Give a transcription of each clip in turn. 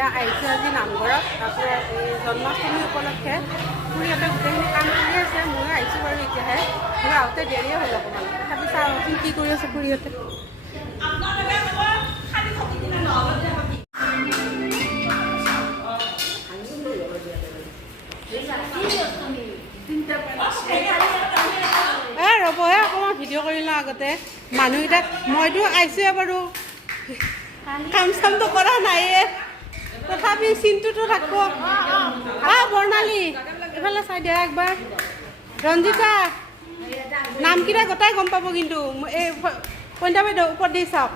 এয়া আহিছোঁ আজি নামঘৰত আপোনাৰ এই জন্মাষ্টমী উপলক্ষে খুৰীহঁতে গোটেইখিনি কাম কৰি আছে ময়ো আহিছোঁ বাৰু এতিয়াহে মোৰ আহোঁতে দেৰিয়ে হ'ল অকণমান তথাপি চাওঁচোন কি কৰি আছে খুৰীহঁতে ৰ'বহে অকণমান ভিডিঅ' কৰি লওঁ আগতে মানুহকেইটা মইতো আহিছোঁহে বাৰু কাম চামটো কৰা নাইয়ে তথাপি চিনটোতো থাকিব বৰ্ণালী এইফালে চাই দিয়া একবাৰ ৰঞ্জিতা নামকেইটা গোটাই গম পাব কিন্তু এই পইণ্টা বাইদেউ ওপৰত দি চাওক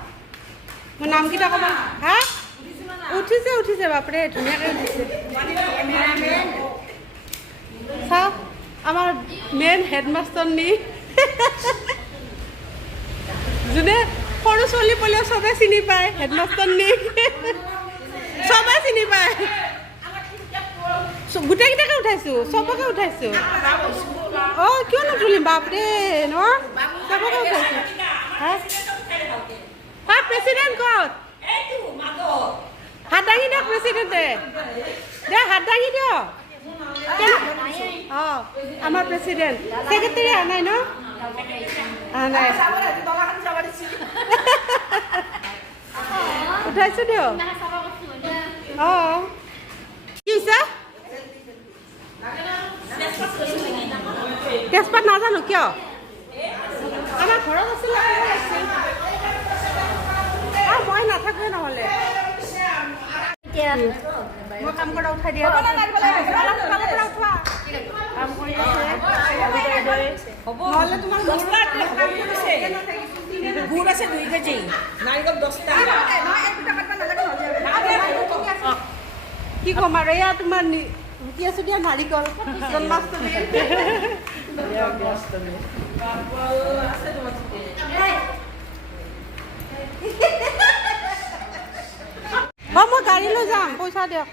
মোৰ নামকেইটা ক'ব হা উঠিছে বাপৰে ধুনীয়াকৈ উঠিছে চাওক আমাৰ মেইন হেডমাষ্টাৰ নি যোনে সৰু ছোৱালী পলিও চবে চিনি পায় হেডমাষ্টাৰ নি চবে চিনি পায় গোটেইকেইটাকে উঠাইছোঁ চবকে উঠাইছোঁ অঁ কিয় নুতুলিম বাপৰে ন চবকে উঠাইছোঁ হা প্ৰেচিডেণ্ট ক'ত হাত দাঙি দিয়ক প্ৰেচিডেণ্টে দে হাত দাঙি দিয়ক অঁ আমাৰ প্ৰেচিডেণ্ট ছেক্ৰেটাৰী অহা নাই ন নাই উঠাইছোঁ দিয়ক অঁ কি হৈছে তেজপাত নাজানো কিয় আমাৰ ঘৰত আছিলে মই নাথাকোৱে নহ'লে মই কাম কৰা উঠাই দিয়া কাম কৰি আছে নহ'লে তোমাৰ গুড় আছে 2 কেজি নাৰিকল 10টা কি ক'ম আৰু এয়া তোমাৰ ৰুটি আছো দিয়া নাৰিকল জন্মাষ্টমী মই গাড়ী লৈ যাম পইচা দিয়ক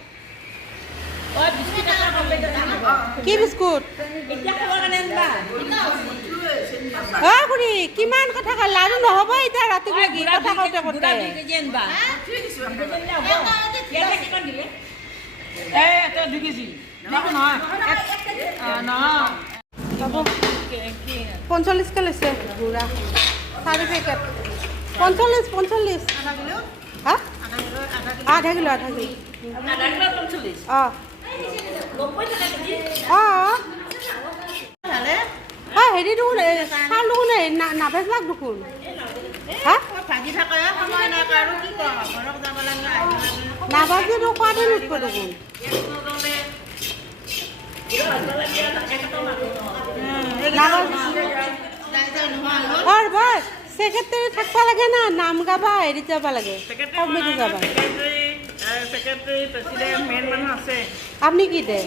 কি বিস্কুট খুৰী কিমান কথা কয় লাৰু নহ'ব এতিয়া ৰাতিপুৱা কথা কওঁতে পঞ্চল্লিছকৈ লৈছে গুড়া 4 পেকেট 45 হা আধা কিলো অঁ অঁ হেৰি দেখোন চাউল দেখোন নাভেজলাক দেখোন হা নাভাজিটো খোৱাতে নুঠব দেখোন ছেক্ৰেটাৰী থাকিব লাগে না নাম গাবা হেৰিত যাব লাগে কমিটি যাবা আপুনি কি দে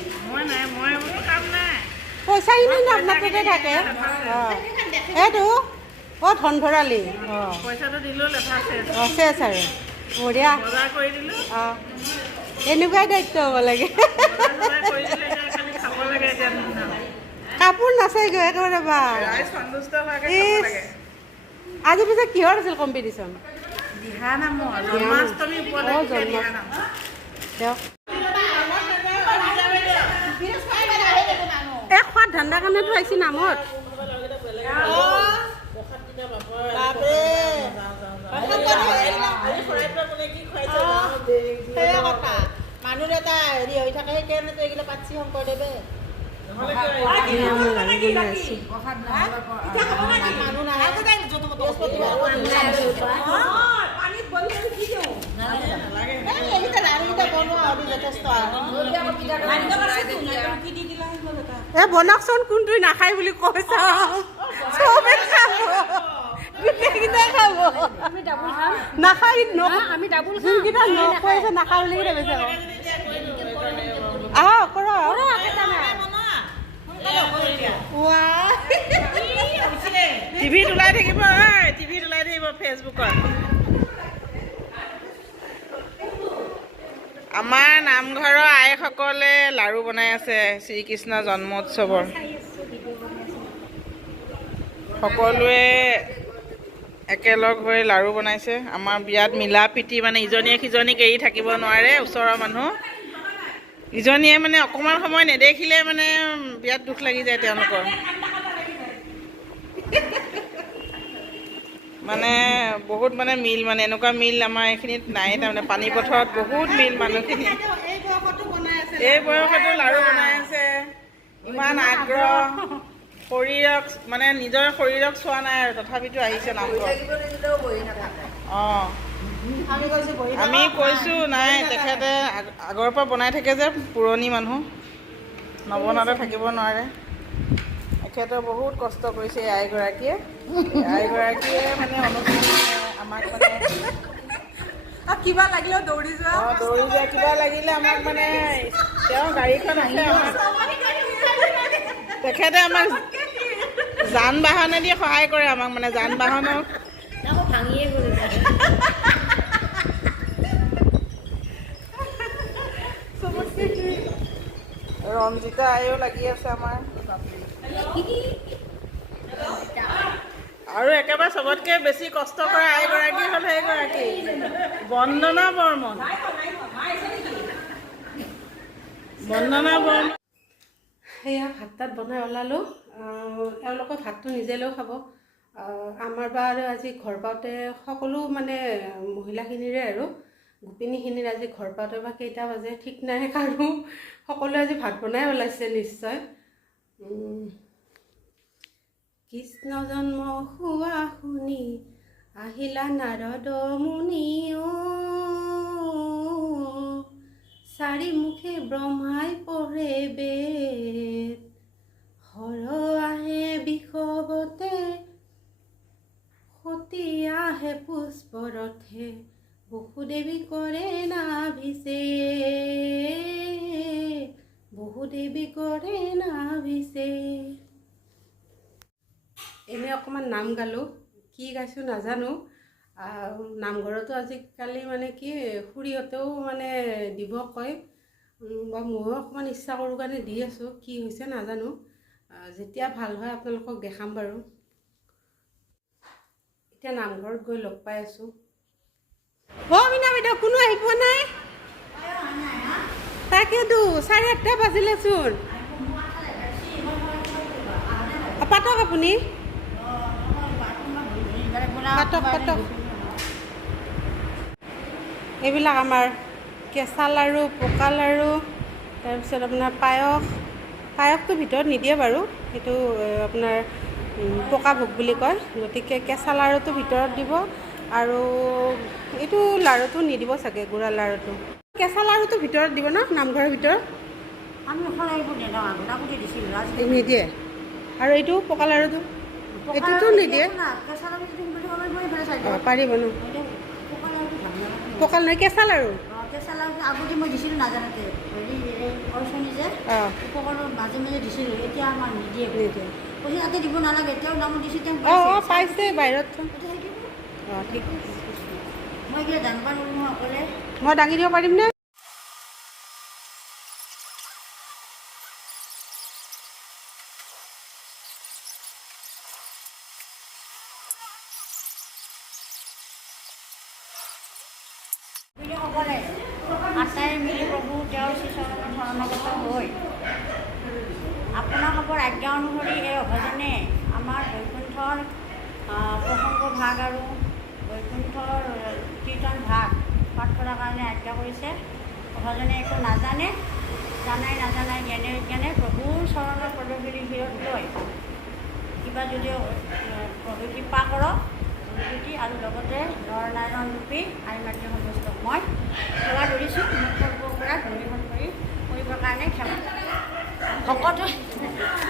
পইচা খিনি আপোনাৰ তাতে থাকে এইটো অঁ ধনভৰালি অঁ চেছ আৰু বঢ়িয়া অঁ এনেকুৱাই দায়িত্ব হ'ব লাগে কাপোৰ নাচাইগৈ একেবাৰে বা আজি পিছে কিহৰ আছিল কম্পিটিশ্যন খোৱাত ধান্দা কাৰণেতো আহিছে নামত মানুহ এটা হেৰি হৈ থাকে সেইকাৰণেতো এইগিলা পাতছি শংকৰদেৱে বনাকচোন কোনটো নাখায় বুলি কৈছা চবে খাব গোটেইকেইটাই খাব নাখায় আমি ডাবুল যোনকেইটা নকৈছে নাখায় বুলি ভাবিছে আহ কৰ টিভিত ওলাই থাকিব ফেচবুকত আমাৰ নামঘৰৰ আইসকলে লাড়ু বনাই আছে শ্ৰীকৃষ্ণ জন্মোৎসৱৰ সকলোৱে একেলগ হৈ লাড়ু বনাইছে। আমাৰ বিয়াত মিলা প্ৰীতি মানে ইজনীয়ে সিজনীক এৰি থাকিব নোৱাৰে। ওচৰৰ মানুহ ইজনীয়ে মানে অকণমান সময় নেদেখিলে মানে বিয়াত দুখ লাগি যায় তেওঁলোকৰ। মানে বহুত মানে মিল, মানে এনেকুৱা মিল আমাৰ এইখিনিত নাই। তাৰমানে পানীপথৰত বহুত মিল মানুহখিনি। এই বয়সতো লাড়ু বনাই আছে, ইমান আগ্ৰহ। শৰীৰক মানে নিজৰ শৰীৰক চোৱা নাই আৰু তথাপিতো আহিছে নামঘৰত। অঁ, আমি কৈছোঁ নাই, তেখেতে আগৰ পৰা বনাই থাকে যে, পুৰণি মানুহ নবনালে থাকিব নোৱাৰে। তেখেতে বহুত কষ্ট কৰিছে আইগৰাকীয়ে মানে আমাক মানে কিবা লাগিলেও দৌৰি যোৱা, দৌৰি যোৱা, কিবা লাগিলে আমাক মানে তেওঁ গাড়ীখন আছে আমাক, তেখেতে আমাক যান বাহনেদি সহায় কৰে আমাক, মানে যান বাহনক ভাঙিয়ে গ'ল। ৰঞ্জিতা আইও লাগি আছে আমাৰ। আৰু একেবাৰে চবতকৈ বেছি কষ্ট কৰা আইগৰাকী হ'ল সেইগৰাকী, বন্দনা বৰ্মন। সেয়া ভাত তাত বনাই ওলালোঁ। এওঁলোকে ভাতটো নিজে লৈ খাব। আমাৰ বাৰু আজি ঘৰ পাওঁতে সকলো মানে মহিলাখিনিৰে আৰু গোপিনীখিনিৰ আজি ঘৰ পাওঁতে বা কেইটা বাজে ঠিক নাই, আৰু সকলোৱে আজি ভাত বনাই ওলাইছে নিশ্চয়। কৃষ্ণ জন্ম হোৱা শুনি আহিলা নাৰদ মুনি, চাৰিমুখে ব্ৰহ্মাই পঢ়ে বেদ, হৰ আহে বিষৱতে, সতী আহে পুষ্পৰথে, বহুদেৱী কৰে নাভিষেক, বহুদেৱী কৰে নাভিষেক। এনে অকণমান নাম গালোঁ, কি গাইছোঁ নাজানো। নামঘৰতো আজিকালি মানে কি খুৰীহঁতেও মানে দিব কয়, বা ময়ো অকণমান ইচ্ছা কৰোঁ কাৰণে দি আছোঁ। কি হৈছে নাজানো, যেতিয়া ভাল হয় আপোনালোকক দেখাম বাৰু। এতিয়া নামঘৰত গৈ লগ পাই আছোঁ। মীনা বাইদেউ কোনো আহি পোৱা নাই? তাকেতো 8:30 বাজিলেচোন। পাতক আপুনি, পাতক। এইবিলাক আমাৰ কেঁচা লাড়ু, পকা লাড়ু, তাৰপিছত আপোনাৰ পায়সটো ভিতৰত নিদিয়ে বাৰু, সেইটো আপোনাৰ পকা ভোগ বুলি কয়। গতিকে কেঁচা লাড়ুটো ভিতৰত দিব, আৰু এইটো লাড়ুটো নিদিব চাগে, গুড়া লাড়ুটো। কেঁচা লাড়ুটো ভিতৰত দিব ন, নামঘৰৰ ভিতৰত নিদিয়ে। আৰু এইটো পকা লাড়ুটো, এইটোতো নিদিয়ে। অঁ, পাৰিব ন, পকা লাড়ু, কেঁচা লাড়ু। কেঁচা লাড়ুটো আগতে মই দিছিলোঁ নাজানোতে, অৰ্চনী যে উপকৰণৰ মাজে মাজে দিছিলোঁ, এতিয়া আমাৰ নিদিয়ে। পইচা তাতে দিব নালাগে, তেওঁ দামত দিছোঁ, তেওঁ পাইছে বাহিৰত। অঁ, ঠিক, মই এতিয়া দাঙবা নোৱাৰোঁ নহয় অকলে। মই দাঙি দিব পাৰিম নে? সকলে আটাই মিলি প্ৰভু তেওঁৰ শ্ৰীচৰণত শৰণাগত হৈ আপোনালোকৰ আজ্ঞা অনুসৰি এই অভজনে আমাৰ বৈকুণ্ঠৰ প্ৰসংগ ভাগ আৰু বৈকুণ্ঠৰ কীৰ্তন ভাগ পাঠ কৰাৰ কাৰণে আজ্ঞা কৰিছে। অভজনে একো নাজানে, নাজানাই জ্ঞানে প্ৰভুৰ চৰণৰ পদধূলি ভিৰত লৈ কিবা যদি প্ৰভু কৃপা কৰক আৰু লগতে নৰনাৰায়ণ ৰূপী আই মাতৃ সমস্তক মই সেৱা ধৰিছোঁ। মোৰ সৰ্বৰ পৰা ধৰিখন কৰিবৰ কাৰণে ক্ষমা ভকতে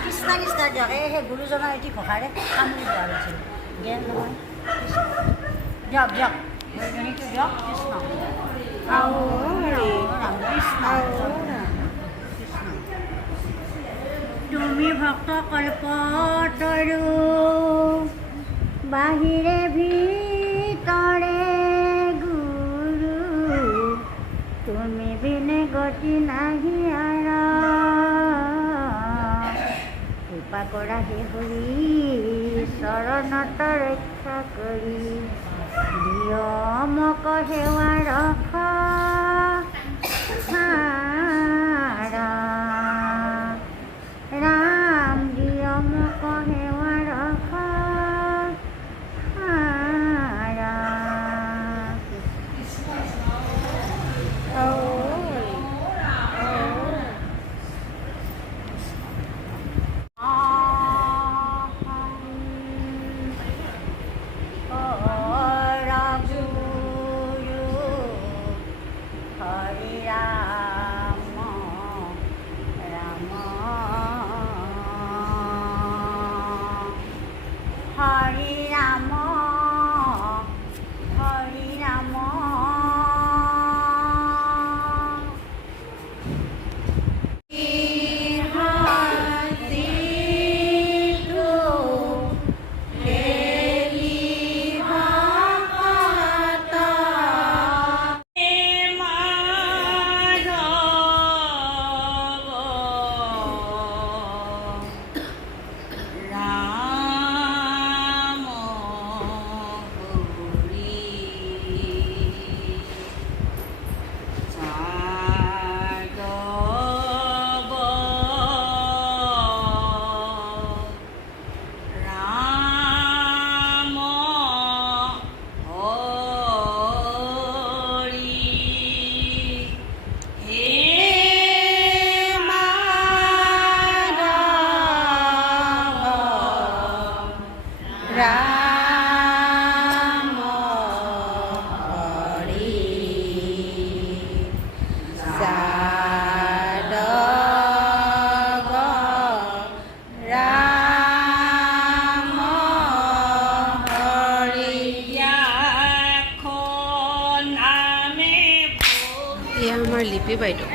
কৃষ্ণ দিয়ক। সেই গুৰুজনৰ এটি ঘোষাৰে কামুৰি দিয়া হৈছিল, জ্ঞান নহয় দিয়ক সেইটো দিয়ক। কৃষ্ণ তুমি ভক্ত কল্পতৰু, বাহিৰে ভিতৰে গুৰু, তুমি বিনে গতি নাহি আৰা, কৃপা কৰা হে হৰি চৰণত ৰক্ষা কৰি নিয়মক সেৱা ৰখা ৰাম নিয়মক সেৱা ৰখা এয়া আমাৰ লিপি বাইদেউ।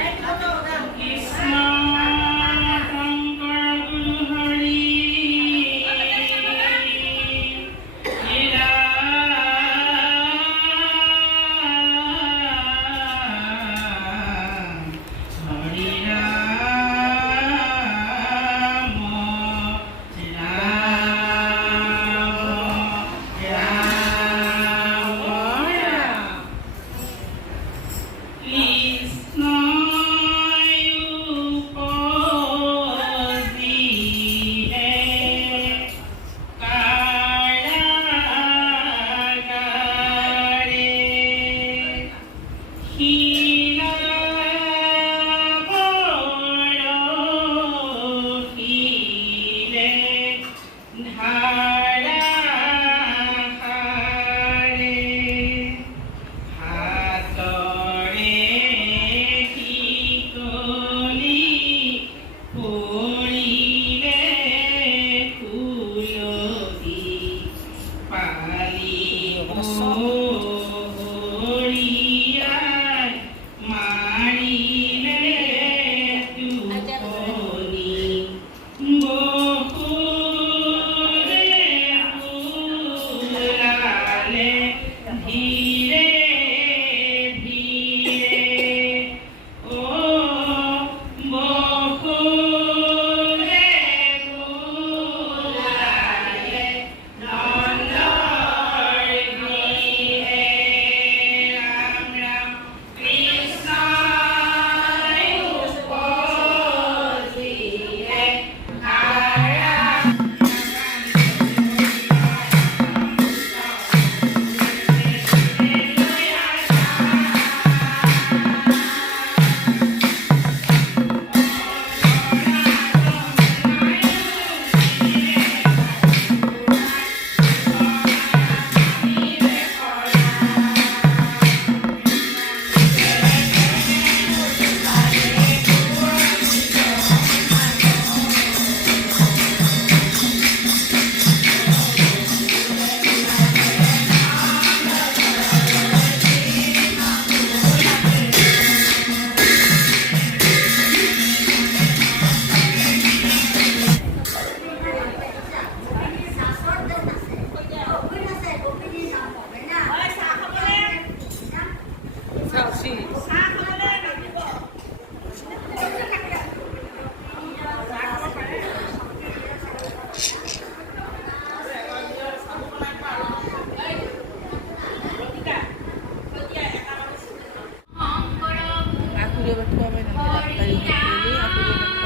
আপুৰে বাচ্চা হবে না ডাক্তাৰি বলে আপুৰে বাচ্চা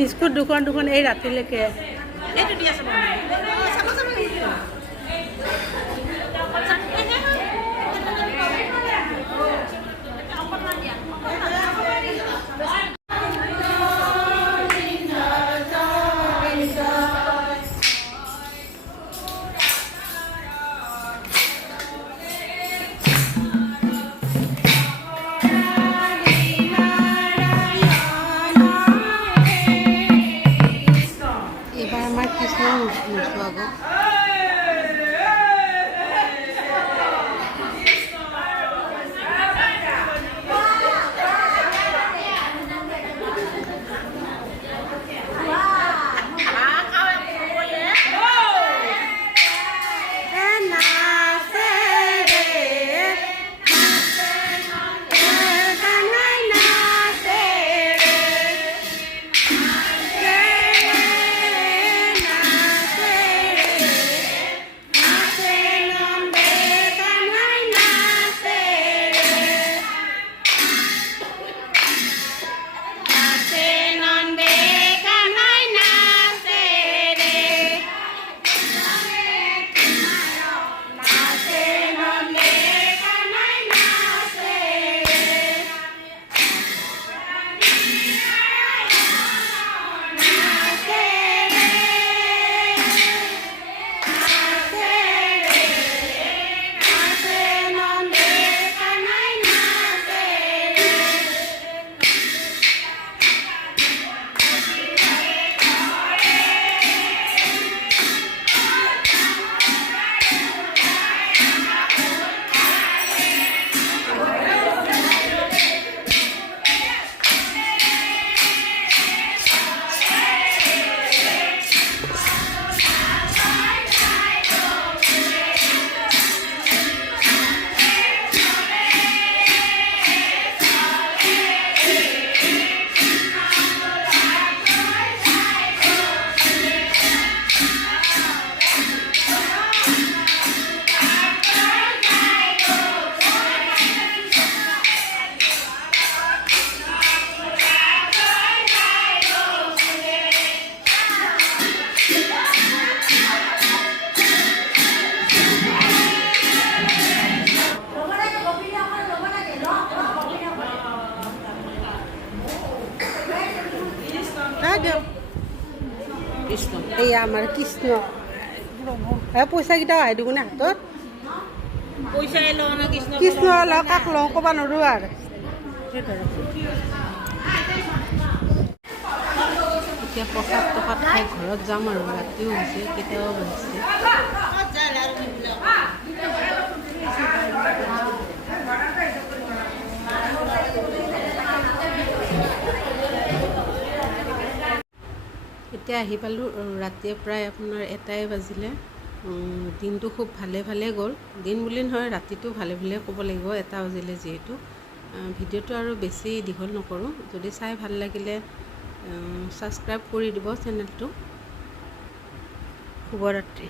বিস্কুট দুখন এই ৰাতিলৈকে এইটো দি আছে এইবাৰ আমাৰ কৃষ্ণ নোচোৱাব কৃষ্ণ এই আমাৰ কৃষ্ণ পইচাকেইটা আহি দিব নে হাতত পইচা লওঁ না কৃষ্ণ কৃষ্ণ লওঁ কাক লওঁ ক'ব নোৱাৰোঁ আৰু এতিয়া প্ৰসাদ টকাত খাই ঘৰত যাম আৰু ৰাতিও হৈছে কেতিয়াও হৈছে এতিয়া আহি পালোঁ ৰাতিয়ে প্ৰায় আপোনাৰ 1টাই বাজিলে। দিনটো খুব ভালে গ'ল। দিন বুলি নহয়, ৰাতিটো ভালে ক'ব লাগিব, 1টা বাজিলে যিহেতু। ভিডিঅ'টো আৰু বেছি দীঘল নকৰোঁ। যদি চাই ভাল লাগিলে ছাবস্ক্ৰাইব কৰি দিব চেনেলটো। শুভৰাত্ৰি।